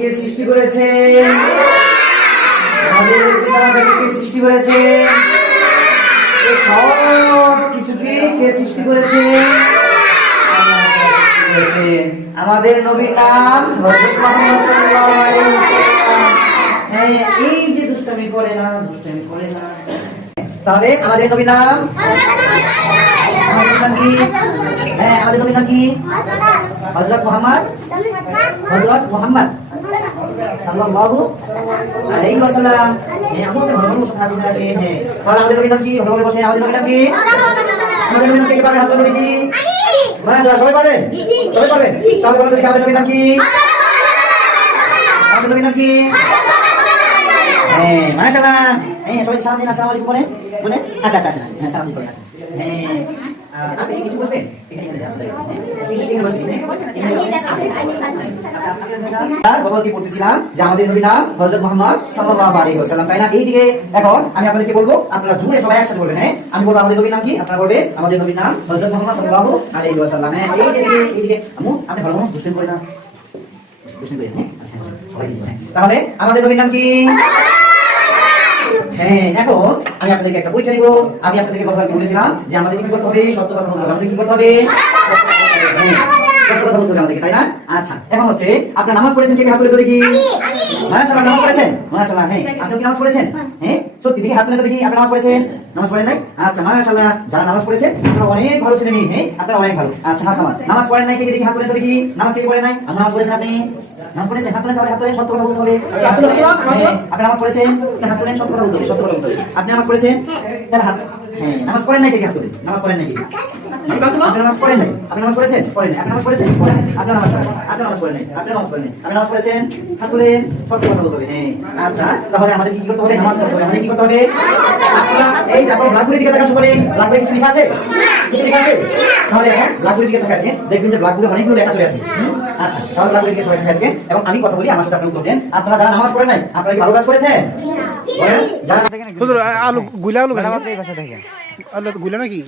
কে সৃষ্টি করেছে? আমাদের পিতামাতাকে কে সৃষ্টি করেছে? সব কিছুকে কে সৃষ্টি করেছে? আমাদের নবীর নাম হযরত মুহাম্মদ সাল্লাল্লাহু আলাইহি ওয়াসাল্লাম। হ্যাঁ, এই যে দুষ্টামি করে না। তাহলে আমাদের নবীর নাম কি? হ্যাঁ, আমাদের নবীর নাম কি? হযরত মুহাম্মদ সাল্লাল্লাহু আলাইহি ওয়াসাল্লাম। আমাদের নবীর নাম কি? ভালো বসে। আমাদের নবীর নাম কি? আমাদের নবীর নাম কি? পারবেন? হাত তুলে দেখি। মাশাআল্লাহ, সবাই পারবেন? সবাই পারবেন? তাহলে বলেন দেখি আমাদের নবীর নাম কি? আমাদের নবীর নাম কি? হ্যাঁ, মাশাআল্লাহ। হ্যাঁ, সবাই সালাম দিন। আসসালামু আলাইকুম বলে। আচ্ছা, হ্যাঁ, সালাম দিন। হ্যাঁ, আপনি কিছু বলবেন? গতকালকে পড়তেছিলাম যে আমাদের নবীর নাম হযরত মুহাম্মদ সাল্লাল্লাহু আলাইহি ওয়াসাল্লাম, তাই না? এইদিকে এখন আমি আপনাদেরকে বলবো, আপনারা জোরে সবাই একসাথে বলবেন। হ্যাঁ, আমি বলবো আমাদের নবীর নাম কি, আপনারা বলবেন আমাদের নবীর নাম হযরত মুহাম্মদ সাল্লাল্লাহু আলাইহি ওয়াসাল্লাম। হ্যাঁ, এইদিকে আম্মু আপনি ভালো মানুষ, দুষ্টামি করে না। তাহলে আমাদের নবীর নাম কি? হ্যাঁ, এখন আমি আপনাদেরকে একটা পরীক্ষা নিব। আমি আপনাদেরকে কথা বলেছিলাম যে আমাদের কি করতে হবে? সত্য কথা বলতে হবে। আমাদের কি করতে হবে? সত্য কথা বলতে হবে আমাদেরকে, তাই না? আচ্ছা, এখন হচ্ছে আপনারা নামাজ পড়েছেন? কে হাত তুলে দেখি। মাশাআল্লাহ, নামাজ পড়েছেন? মাশাআল্লাহ। হ্যাঁ, আপনি কি নামাজ পড়েছেন? হ্যাঁ, সত্যি দেখি হাত তুলে দেখি। আপনি নামাজ পড়েছেন? নামাজ পড়েন নাই? আচ্ছা, মাশাআল্লাহ। যারা নামাজ পড়েছেন আপনারা অনেক ভালো ছেলে মেয়ে। হ্যাঁ, আপনারা অনেক ভালো। আচ্ছা, হাত নামান। নামাজ পড়েন নাই? কে দেখি হাত তুলে দেখি। নামাজ কে পড়েন নাই? আমি নামাজ পড়েছেন। আপনি নামাজ পড়েছেন? হাত তুলেন। তাহলে হাত তুলেন, সত্য কথা বলতে হবে। আপনি নামাজ পড়েছেন? হাত তুলেন, সত্য কথা বলতে হবে। সত্য কথা বলতে হবে। আপনি নামাজ পড়েছেন? তাহলে হাত। হ্যাঁ, নামাজ পড়েন নাই? কে হাত তুলেন। নামাজ পড়েন নাই? আপনি নামাজ পড়েন নাই? আপনি নামাজ পড়েছেন? পড়েন নাই? আপনি নামাজ পড়েছেন? পড়েন নাই? আপনি নামাজ পড়েন? আপনি নামাজ পড়েন নাই? আপনি নামাজ পড়েন নাই? আপনি নামাজ পড়েছেন? হাত তুলেন, সত্য কথা বলতে হবে। হ্যাঁ, আচ্ছা, তাহলে আমাদের কি করতে হবে? নামাজ পড়তে হবে। আমাদের কি করতে হবে? এই যে আপনারা ব্ল্যাকবোর্ডের দিকে তাকান সবাই। ব্ল্যাকবোর্ডে কিছু লেখা আছে? কিছু লেখা আছে? তাহলে এখন ব্ল্যাকবোর্ডের দিকে তাকান, দেখবেন যে ব্ল্যাকবোর্ডে অনেকগুলো লেখা চলে আসে। আচ্ছা, তাহলে ব্ল্যাকবোর্ডের দিকে সবাই তাকান এবং আমি কথা বলি, আমার সাথে আপনি উত্তর দেন। আপনারা যারা নামাজ পড়েন নাই, আপনারা কি ভালো কাজ করেছেন? হুজুর, আলু গুলা আলু এই ভাষা দেখেন। আলু গুলা নাকি?